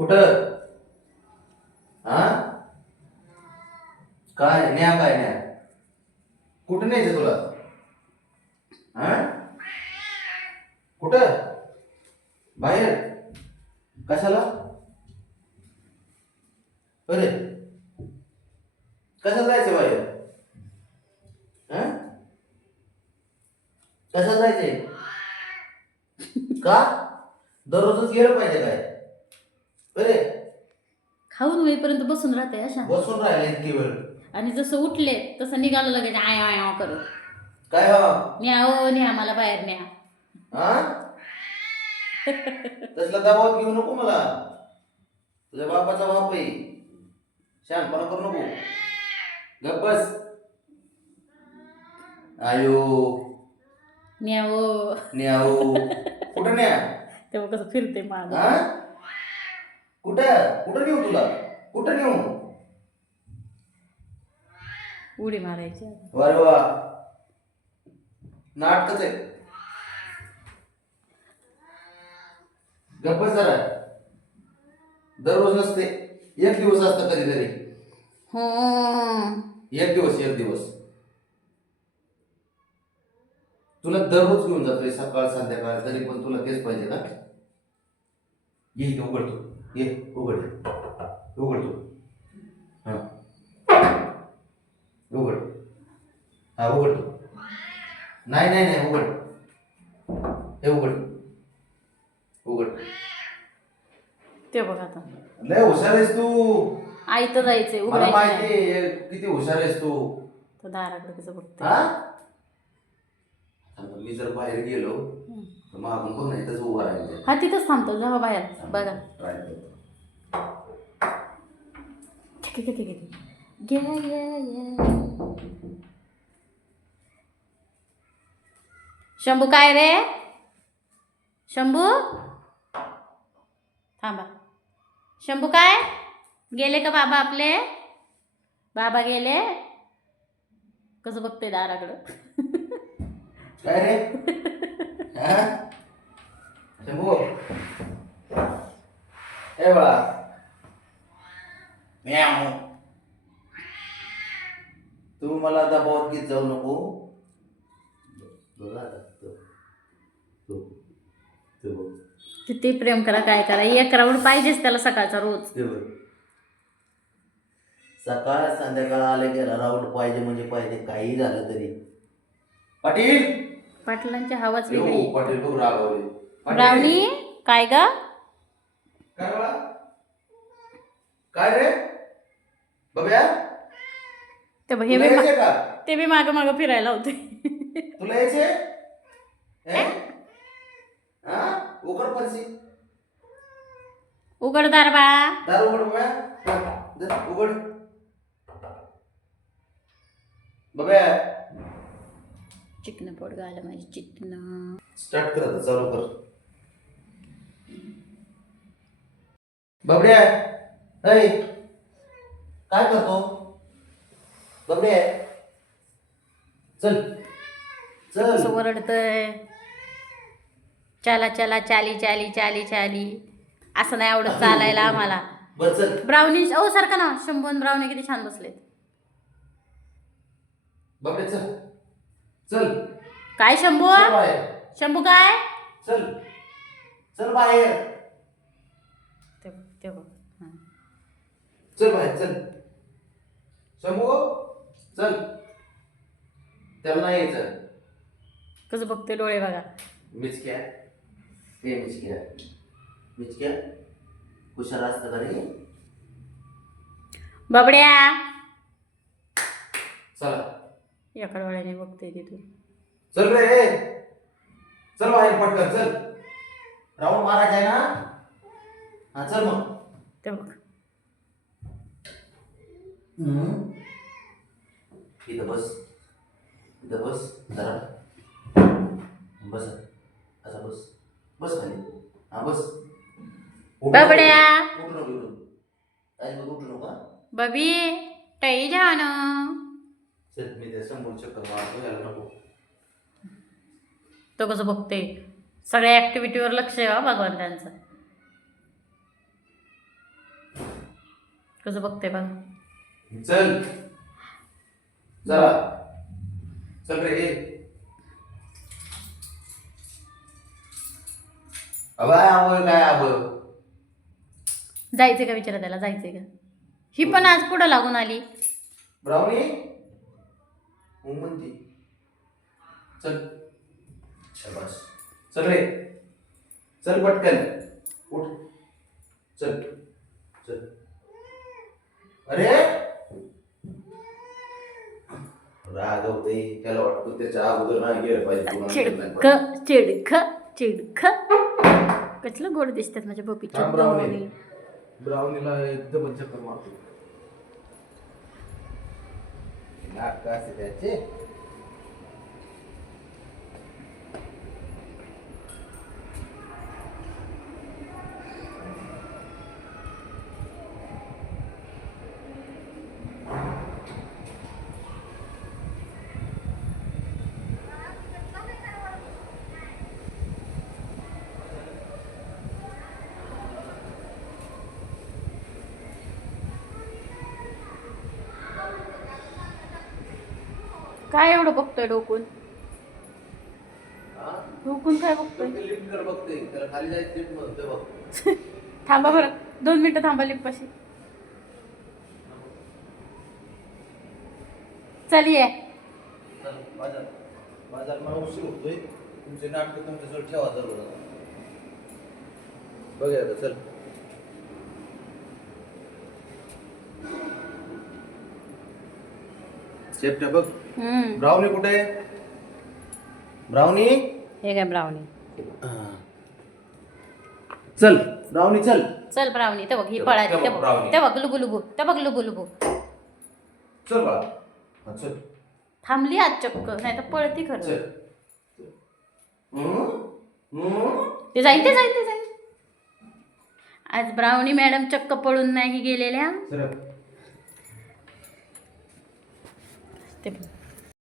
कुठं? हा काय न्या काय न्या? कुठं न्यायचं तुला? हा कुठं? बाहेर कशाला? अरे कशाला जायचं बाहेर? हा कशाला जायचंय? का दररोजच गेलं पाहिजे काय? अरे खाऊन होईपर्यंत बसून राहते अशा. बसून राहिले इतकी वेळ. आणि जसं उठले तसं निघालं लगेच आय आय आय करत. काय हो? न्या ओ न्या मला बाहेर न्या. हा तसला दबाव घेऊ नको मला. तुझ्या बापाचा बाप आहे. शहाणपणा करू नको. गप्प बस. आयो न्या ओ. न्याओ कुठं न्या? तेव्हा कसं फिरते माग. हा कुठं कुठं नेऊ तुला? कुठं नेऊ? उडी मारायची. वा वा नाटकच आहे. गप्प बस जरा. दररोज नसते, एक दिवस असतं कधीतरी. हो एक दिवस एक दिवस. तुला दररोज घेऊन जातोय सकाळ संध्याकाळ, तरी पण तुला तेच पाहिजे का? ये इथे उघडतो. ये उघड उघडतो. हा उघड. हा उघडतो. नाही नाही नाही उघड. हे उघड उघड. ते बघ आता लय हुशार आहेस तू. आईत जायचंय मला उघडायचं माहिती नाही. आहे किती हुशार आहेस तू. तो दाराकडे कसं बघते. हा आता मी जर बाहेर गेलो तर मागून पण नाही तसं उभा राहील. हा तिथंच थांबतो जेव्हा बाहेर बघा. ट्राय करतो. ठीक आहे ठीक आहे ठीक आहे. शंभू काय रे? शंभू थांबा. शंभू काय गेले का बाबा आपले? बाबा गेले. कसं बघते दाराकडं. काय रे? हा शंभू ए बाळा म्याव. तू मला दबावात घेत जाऊ नको. बघा आता तू बघ. किती प्रेम करा काय करा एक राऊंड पाहिजेच त्याला सकाळचा रोज. ते बघ सकाळ संध्याकाळ आले गेला राऊंड पाहिजे म्हणजे पाहिजे. काही झालं तरी. पाटील पाटलांची हवाच हो वेगळी. पाटील खूप रागावले. ब्राउनी काय ग? काय बाळा? काय रे बघ्या? ते बघ तुला यायचंय का? ते बी माग माग फिरायला होते. तुला यायचंय? हा उघड परसी. उघडदार बा. दार उघड बघ्या. उघड बघ्या. चिकन पोट घाला माझी चिकन. स्टार्ट कर आता. चालू कर. बबड्या ऐ काय करतो? बबड्या चल चल. कसं ओरडतंय. चला चला चाली चाली चाली चाली. असं नाही आवडत चालायला आम्हाला. बर चल. ब्राउनी ओ सारखा ना. शंभू ब्राउनी किती छान बसलेत. बबड्या चल चल. काय शंभू? चल बाहेर. शंभू काय? चल चल बाहेर. ते बघ हां. चल बाहेर चल. शंभू चल. त्याला नाही यायचं. कसं बघते डोळे बघा. मिचक्या हे मिचक्या मिचक्या हुशार असतं का रे? बबड्या चला एका डोळ्याने बघते तिथून. चल रे. चल बाहेर पटकन चल. राऊंड मारायचा आहे ना? हा चल मग. ते बघ इथं बस. इथं बस जरा. बस असं बस. बस खाली. हा बस. बबड्या उठू नको इथून. अजिबात उठू नका. बबी टई जाण. चल मी त्या समोर चक्कर मारतो. यायला नको. तो कसं बघते. सगळ्या ऍक्टिव्हिटीवर लक्ष आहे भगवंतांचं. कसं बघतोय बघ. चल चला चल रे ये. अबाय आवय काय आवय. जायचंय का विचारा त्याला, जायचंय का. ही पण आज पुढं लागून आली. ब्राउनी मग म्हणती चल. शाबास. चल रे चल पटकन उठ. चल चल. अरे रागवते त्याला वाटतं त्याच्या अगोदर नाही गेलं चिडख पाहिजे. चिडख चिडख. कसलं गोड दिसतात माझ्या पप्पीच्या ब्राउनी. ब्राउनीला एकदम चक्कर मारतो. नाक का असते त्याचे. काय एवढं बघतोय डोकून. डोकून काय बघतोय. लिफ्ट कर बघते त्याला खाली जायचं लिफ्ट म्हणतोय बघ. थांबा बरं 2 मिनिटं थांबा लिफ्टपाशी. चल ये. बाजार बाजार मला उशीर होतोय. तुमचे नाटक तुमच्याजवळ ठेवा जरूर. बघ आता चल. शेपट्या बघ. ब्राउनी कुठे. ब्राउनी हे काय ब्राउनी. चल ब्राउनी चल. चल ब्राउनी. ते बघ ही ते बघ, पळाली. ते ते बघ बघ ब्राउनी. ते बघ लुबू लुबू. ते बघ लुबू लुबू. चल बाळा. हा, चल थांबली आज चक्क, नाही तर पळती खरं. चल. ते जाईल ते जाईल ते जाईल. आज ब्राउनी मॅडम चक्क पळून नाही गेलेल्या. चल. ते